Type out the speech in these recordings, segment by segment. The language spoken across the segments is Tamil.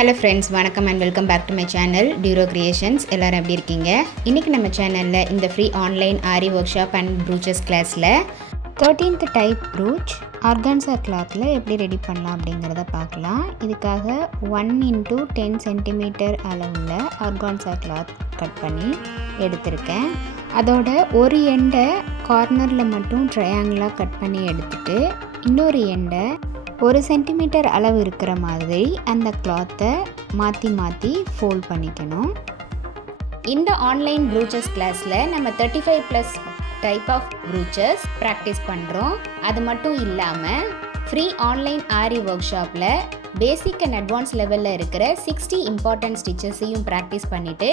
Hello friends, வணக்கம் and welcome back to my channel Duro Creations. எல்லாரும் எப்படி இருக்கீங்க? இன்னைக்கு நம்ம சேனல்ல இந்த free online aari workshop and brooches classல 13th type brooch organza clothல எப்படி ரெடி பண்ணலாம் அப்படிங்கறத பார்க்கலாம். இதுக்காக 1 x 10 cm அளவுள்ள organza cloth கட் பண்ணி எடுத்துர்க்கேன். அதோட ஒரு எண்டை கார்னர்ல மட்டும் ட்ரையாங்கிளா கட் பண்ணி எடுத்துட்டு இன்னொரு எண்டை 1 சென்டிமீட்டர் அளவு இருக்கிற மாதிரி அந்த கிளாத்தை மாற்றி ஃபோல்ட் பண்ணிக்கணும். இந்த ஆன்லைன் ப்ரூச்சஸ் கிளாஸில் நம்ம 35+ டைப் ஆஃப் ப்ரூச்சஸ் ப்ராக்டிஸ் பண்ணுறோம். அது மட்டும் இல்லாமல் ஃப்ரீ ஆன்லைன் ஆரி ஒர்க் ஷாப்பில் பேசிக் அண்ட் அட்வான்ஸ் லெவலில் இருக்கிற 60 இம்பார்ட்டன்ட் ஸ்டிச்சஸையும் ப்ராக்டிஸ் பண்ணிவிட்டு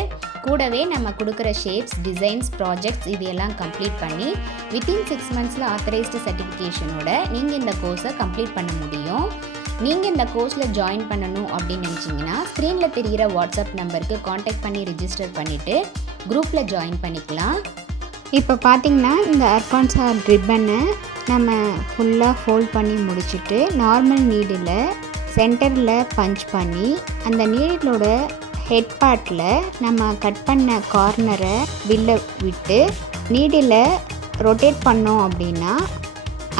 கூடவே நம்ம கொடுக்குற ஷேப்ஸ், டிசைன்ஸ், ப்ராஜெக்ட்ஸ் இது எல்லாம் கம்ப்ளீட் பண்ணி வித்தின் 6 monthஸில் ஆத்தரைஸ்டு சர்டிஃபிகேஷனோட நீங்கள் இந்த கோர்ஸை கம்ப்ளீட் பண்ண முடியும். நீங்கள் இந்த கோர்ஸில் ஜாயின் பண்ணணும் அப்படின்னு நினச்சிங்கன்னா ஸ்க்ரீனில் தெரிகிற வாட்ஸ்அப் நம்பருக்கு காண்டாக்ட் பண்ணி ரிஜிஸ்டர் பண்ணிவிட்டு குரூப்பில் ஜாயின் பண்ணிக்கலாம். இப்போ பார்த்திங்கன்னா இந்த ஆர்கான்சா ரிப்பனை நம்ம ஃபுல்லாக ஃபோல்ட் பண்ணி முடிச்சுட்டு நார்மல் நீடில் சென்டரில் பஞ்ச் பண்ணி அந்த நீடிலோட ஹெட் பார்ட்டில் நம்ம கட் பண்ண கார்னரை வில்ல விட்டு நீடில் ரொட்டேட் பண்ணோம் அப்படின்னா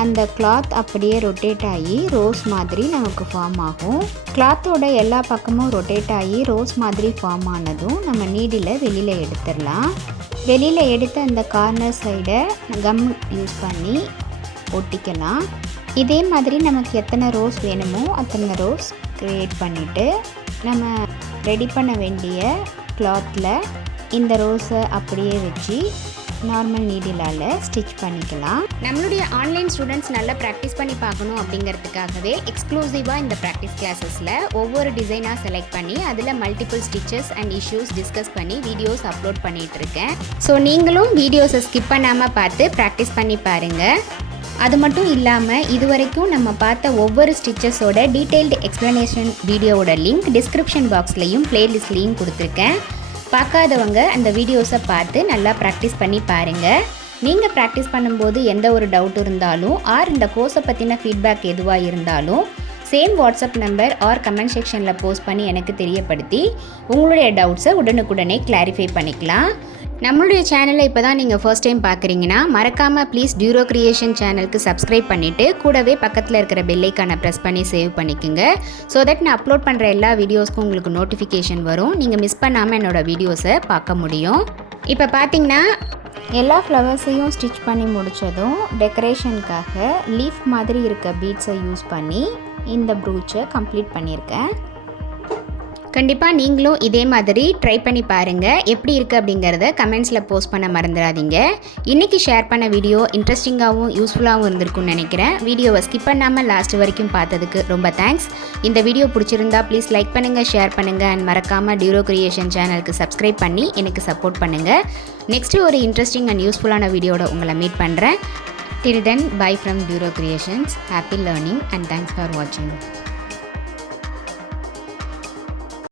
அந்த கிளாத் அப்படியே ரொட்டேட் ஆகி ரோஸ் மாதிரி நமக்கு ஃபார்ம் ஆகும். கிளாத்தோட எல்லா பக்கமும் ரொட்டேட் ஆகி ரோஸ் மாதிரி ஃபார்ம் ஆனதும் நம்ம நீடில் வெளியில் எடுத்துடலாம். வெளியில் எடுத்து அந்த கார்னர் சைடை கம் யூஸ் பண்ணி ஒட்டிக்கலாம். இதே மாதிரி நமக்கு எத்தனை ரோஸ் வேணுமோ அத்தனை ரோஸ் க்ரியேட் பண்ணிவிட்டு நம்ம ரெடி பண்ண வேண்டிய கிளாத்தில் இந்த ரோஸை அப்படியே வச்சு நார்மல் நீடிலால் ஸ்டிச் பண்ணிக்கலாம். நம்மளுடைய ஆன்லைன் ஸ்டூடெண்ட்ஸ் நல்லா ப்ராக்டிஸ் பண்ணி பார்க்கணும் அப்படிங்கிறதுக்காகவே எக்ஸ்க்ளூசிவாக இந்த ப்ராக்டிஸ் கிளாஸஸில் ஒவ்வொரு டிசைனாக செலக்ட் பண்ணி அதில் multiple stitches and issues discuss பண்ணி வீடியோஸ் அப்லோட் பண்ணிகிட்டு இருக்கேன். ஸோ நீங்களும் வீடியோஸை ஸ்கிப் பண்ணாமல் பார்த்து ப்ராக்டிஸ் பண்ணி பாருங்கள். அது மட்டும் இல்லாமல் இதுவரைக்கும் நம்ம பார்த்த ஒவ்வொரு ஸ்டிச்சஸோட டீட்டெயில்டு எக்ஸ்ப்ளனேஷன் வீடியோவோட லிங்க் டிஸ்கிரிப்ஷன் பாக்ஸ்லையும் ப்ளேலிஸ்ட்லேயும் கொடுத்துருக்கேன். பார்க்காதவங்க அந்த வீடியோஸை பார்த்து நல்லா ப்ராக்டிஸ் பண்ணி பாருங்கள். நீங்கள் ப்ராக்டிஸ் பண்ணும்போது எந்த ஒரு டவுட் இருந்தாலும் ஆர் இந்த கோர்ஸை பற்றின ஃபீட்பேக் எதுவாக இருந்தாலும் same WhatsApp number or comment செக்ஷனில் போஸ்ட் பண்ணி எனக்கு தெரியப்படுத்தி உங்களுடைய டவுட்ஸை உடனுக்குடனே கிளாரிஃபை பண்ணிக்கலாம். நம்மளுடைய சேனலை இப்போ தான் நீங்கள் ஃபர்ஸ்ட் டைம் பார்க்குறீங்கன்னா மறக்காமல் ப்ளீஸ் டியூரோ கிரியேஷன் சேனலுக்கு சப்ஸ்கிரைப் பண்ணிவிட்டு கூடவே பக்கத்தில் இருக்கிற பெல்லைக்கானை ப்ரெஸ் பண்ணி சேவ் பண்ணிக்கோங்க. ஸோ தட் நான் அப்லோட் பண்ணுற எல்லா வீடியோஸ்க்கும் உங்களுக்கு நோட்டிஃபிகேஷன் வரும். நீங்கள் மிஸ் பண்ணாமல் என்னோடய வீடியோஸை பார்க்க முடியும். இப்போ பார்த்தீங்கன்னா எல்லா ஃப்ளவர்ஸையும் ஸ்டிச் பண்ணி முடித்ததும் டெக்கரேஷனுக்காக லீஃப் மாதிரி இருக்க பீட்ஸை யூஸ் பண்ணி இந்த ப்ரூச்சை கம்ப்ளீட் பண்ணியிருக்கேன். கண்டிப்பாக நீங்களும் இதே மாதிரி ட்ரை பண்ணி பாருங்கள். எப்படி இருக்குது அப்படிங்கிறத கமெண்ட்ஸில் போஸ்ட் பண்ண மறந்துடாதீங்க. இன்றைக்கி ஷேர் பண்ண வீடியோ இன்ட்ரெஸ்டிங்காகவும் யூஸ்ஃபுல்லாகவும் இருந்திருக்கும்னு நினைக்கிறேன். வீடியோவை ஸ்கிப் பண்ணாமல் லாஸ்ட் வரைக்கும் பார்த்ததுக்கு ரொம்ப தேங்க்ஸ். இந்த வீடியோ பிடிச்சிருந்தா ப்ளீஸ் லைக் பண்ணுங்கள், ஷேர் பண்ணுங்கள் அண்ட் மறக்காமல் டியூரோ கிரியேஷன் சேனலுக்கு சப்ஸ்கிரைப் பண்ணி எனக்கு சப்போர்ட் பண்ணுங்கள். நெக்ஸ்ட்டு ஒரு இன்ட்ரெஸ்டிங் அண்ட் யூஸ்ஃபுல்லான வீடியோட உங்களை மீட் பண்ணுறேன். Till then, bye from Duro Creations. Happy learning and thanks for watching.